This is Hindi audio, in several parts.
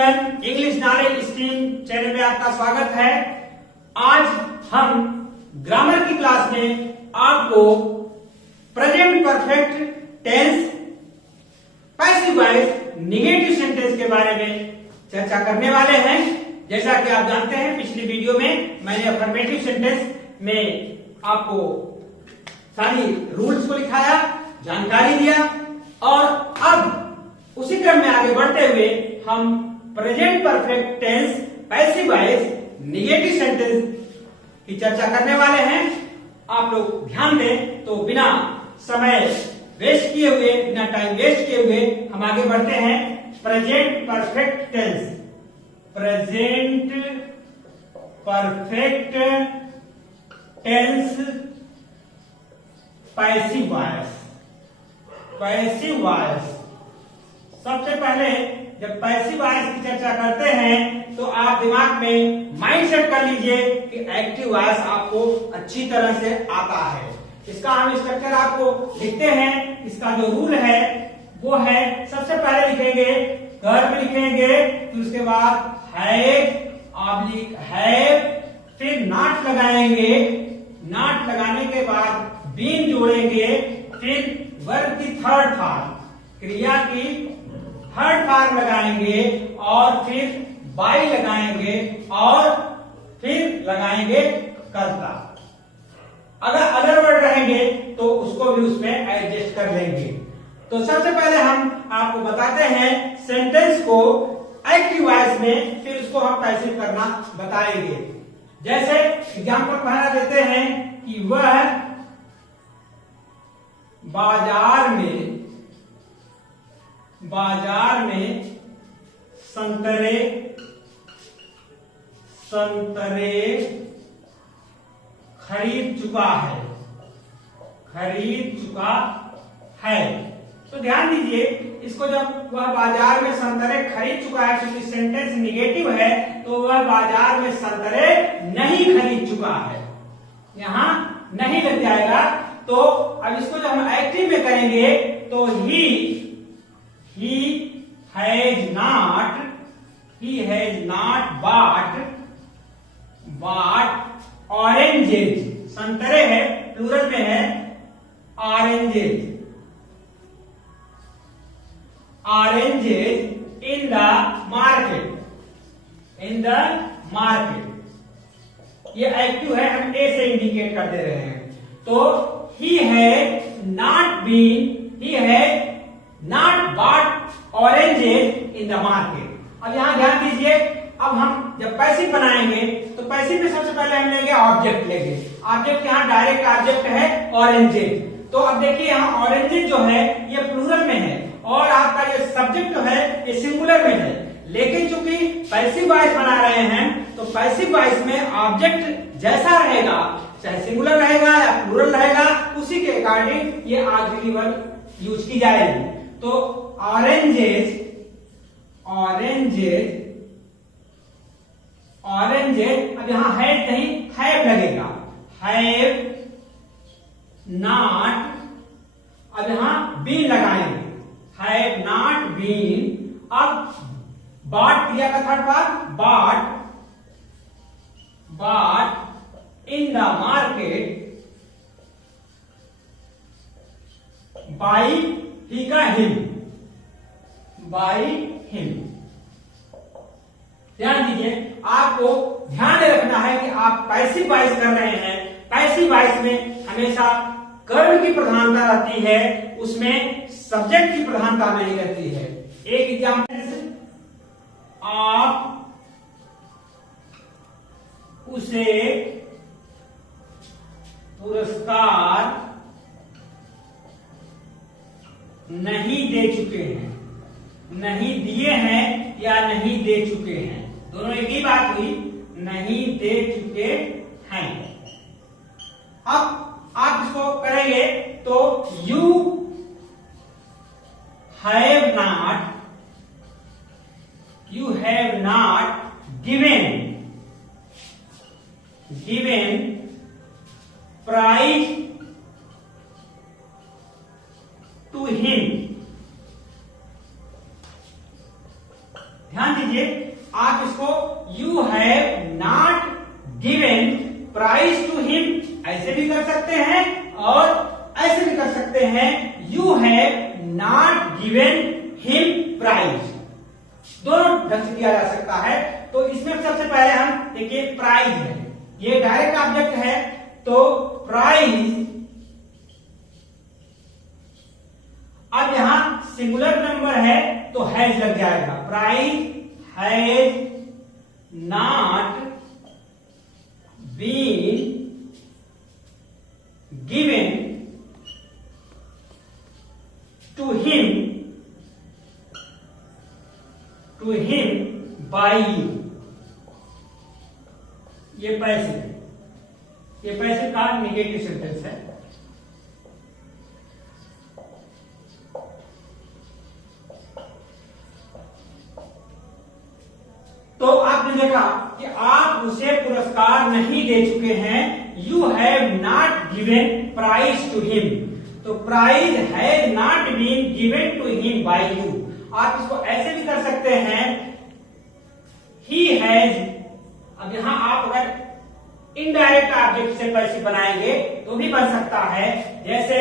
Everyone, English knowledge stream channel में आपका स्वागत है। आज हम ग्रामर की क्लास में आपको present perfect tense, passive voice, negative sentence के बारे में चर्चा करने वाले हैं। जैसा कि आप जानते हैं, पिछली वीडियो में मैंने अफर्मेटिव सेंटेंस में आपको सारी रूल्स को लिखाया, जानकारी दिया और अब उसी क्रम में आगे बढ़ते हुए हम present perfect tense, passive voice, negative sentence की चर्चा करने वाले हैं। आप लोग ध्यान दें तो बिना समय वेस्ट किए हुए, बिना टाइम वेस्ट किए हुए हम आगे बढ़ते हैं। Present perfect tense, present perfect tense, passive voice. Passive voice, सबसे पहले जब पैसिव वॉइस की चर्चा करते हैं तो आप दिमाग में माइंड सेट कर लीजिए कि एक्टिव वॉइस आपको अच्छी तरह से आता है। इसका हम स्ट्रक्चर आपको लिखते हैं। इसका जो रूल है वो है, सबसे पहले लिखेंगे वर्ब लिखेंगे, फिर उसके बाद हैव ऑब्लिक हैव, फिर नॉट लगाएंगे, नॉट लगाने के बाद बीन जोड़ेंगे, फिर वर्ब की थर्ड फॉर्म, क्रिया की थर्ड फॉर्म लगाएंगे और फिर बाई लगाएंगे और फिर लगाएंगे कर्ता। अगर अदर वर्ड रहेंगे तो उसको भी उसमें एडजस्ट कर लेंगे। तो सबसे पहले हम आपको बताते हैं सेंटेंस को एक्टिव वॉइस में, फिर उसको हम पैसिव करना बताएंगे। जैसे एग्जांपल पहला देते हैं कि वह बाजार में संतरे खरीद चुका है। तो ध्यान दीजिए, इसको जब वह बाजार में संतरे खरीद चुका है, क्योंकि सेंटेंस निगेटिव है तो वह बाजार में संतरे नहीं खरीद चुका है, यहां नहीं लग जाएगा। तो अब इसको जब हम एक्टिव में करेंगे तो he has not bought oranges, संतरे है, प्लूरल में है, ऑरेंजेज इन द मार्केट। ये एक्टिव है, हम ए से इंडिकेट कर दे रहे हैं। तो he had not bought oranges in the market। अब यहां ध्यान दीजिए, अब हम जब पैसिव बनाएंगे तो पैसिव में सबसे पहले हम लेंगे ऑब्जेक्ट लेंगे। ऑब्जेक्ट यहाँ डायरेक्ट ऑब्जेक्ट है ऑरेंजेज। तो अब देखिए यहाँ ऑरेंजेज जो है ये प्लूरल में है और आपका ये सब्जेक्ट जो है ये सिंगुलर में है। लेकिन चूंकि पैसिव वॉइस बना रहे हैं तो पैसिव वॉइस में ऑब्जेक्ट जैसा रहेगा, चाहे सिंगुलर रहेगा या प्लूरल रहेगा, उसी के अकॉर्डिंग ये ऑक्सिलरी वर्ब यूज की जाएगी। तो ऑरेंजेज अब यहां हैव नहीं, हैव लगेगा, हैव नॉट, अब यहां बीन लगाएंगे, हैव नॉट बीन। अब बॉट क्रिया का third form, bought in the market by he का हिम, बाई हिम। ध्यान दीजिए, आपको ध्यान रखना है कि आप पैसिव वॉइस कर रहे हैं। पैसिव वॉइस में हमेशा कर्म की प्रधानता रहती है, उसमें सब्जेक्ट की प्रधानता नहीं रहती है। एक एग्जाम्पल, आप उसे पुरस्कार नहीं दे चुके हैं, नहीं दिए हैं या नहीं दे चुके हैं, दोनों एक ही बात हुई, नहीं दे चुके हैं। अब आप इसको करेंगे तो you have not given prize to him. ध्यान दीजिए, आप इसको you have not given prize to him ऐसे भी कर सकते हैं और ऐसे भी कर सकते हैं, you have not given him prize. दोनों ढंग से किया जा सकता है। तो इसमें सबसे पहले हम देखिए प्राइज है, ये डायरेक्ट ऑब्जेक्ट है, तो प्राइज, अब यहां सिंगुलर नंबर है तो हैज लग जाएगा, prize has not been given to him by you. ये पैसे का निगेटिव सेंटेंस है। तो आपने देखा कि आप उसे पुरस्कार नहीं दे चुके हैं, you have not given prize to him, तो prize has not been given to him by you. आप इसको ऐसे भी कर सकते हैं, ही हैज, अब यहां आप अगर इनडायरेक्ट ऑब्जेक्ट से पैसे बनाएंगे तो भी बन सकता है, जैसे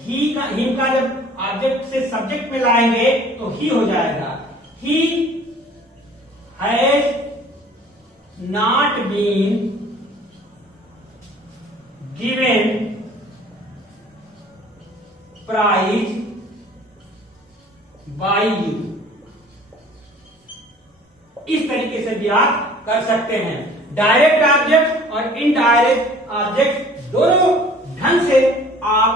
हिम का जब ऑब्जेक्ट से सब्जेक्ट में लाएंगे तो ही हो जाएगा, he has not been given prize by you. इस तरीके से भी आप कर सकते हैं। डायरेक्ट ऑब्जेक्ट और इनडायरेक्ट ऑब्जेक्ट दोनों ढंग से आप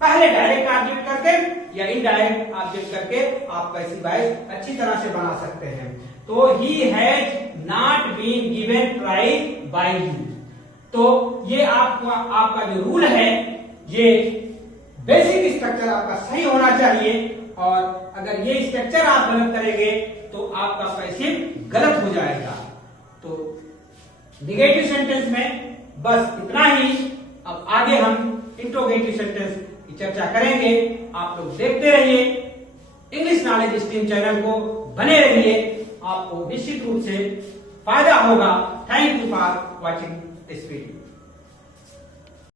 पहले डायरेक्ट ऑब्जेक्ट करके या इनडायरेक्ट ऑब्जेक्ट करके आप पैसिव वॉइस अच्छी तरह से बना सकते हैं। तो he has not been given prize by you. तो ये आपका जो रूल है, ये बेसिक स्ट्रक्चर आपका सही होना चाहिए, और अगर ये स्ट्रक्चर आप गलत करेंगे तो आपका पैसिव गलत हो जाएगा। तो निगेटिव सेंटेंस में बस इतना ही। अब आगे हम इंट्रोगेटिव सेंटेंस की चर्चा करेंगे। आप लोग देखते रहिए इंग्लिश नॉलेज स्ट्रीम चैनल को, बने रहिए, आपको निश्चित रूप से फायदा होगा। Thank you for watching this video.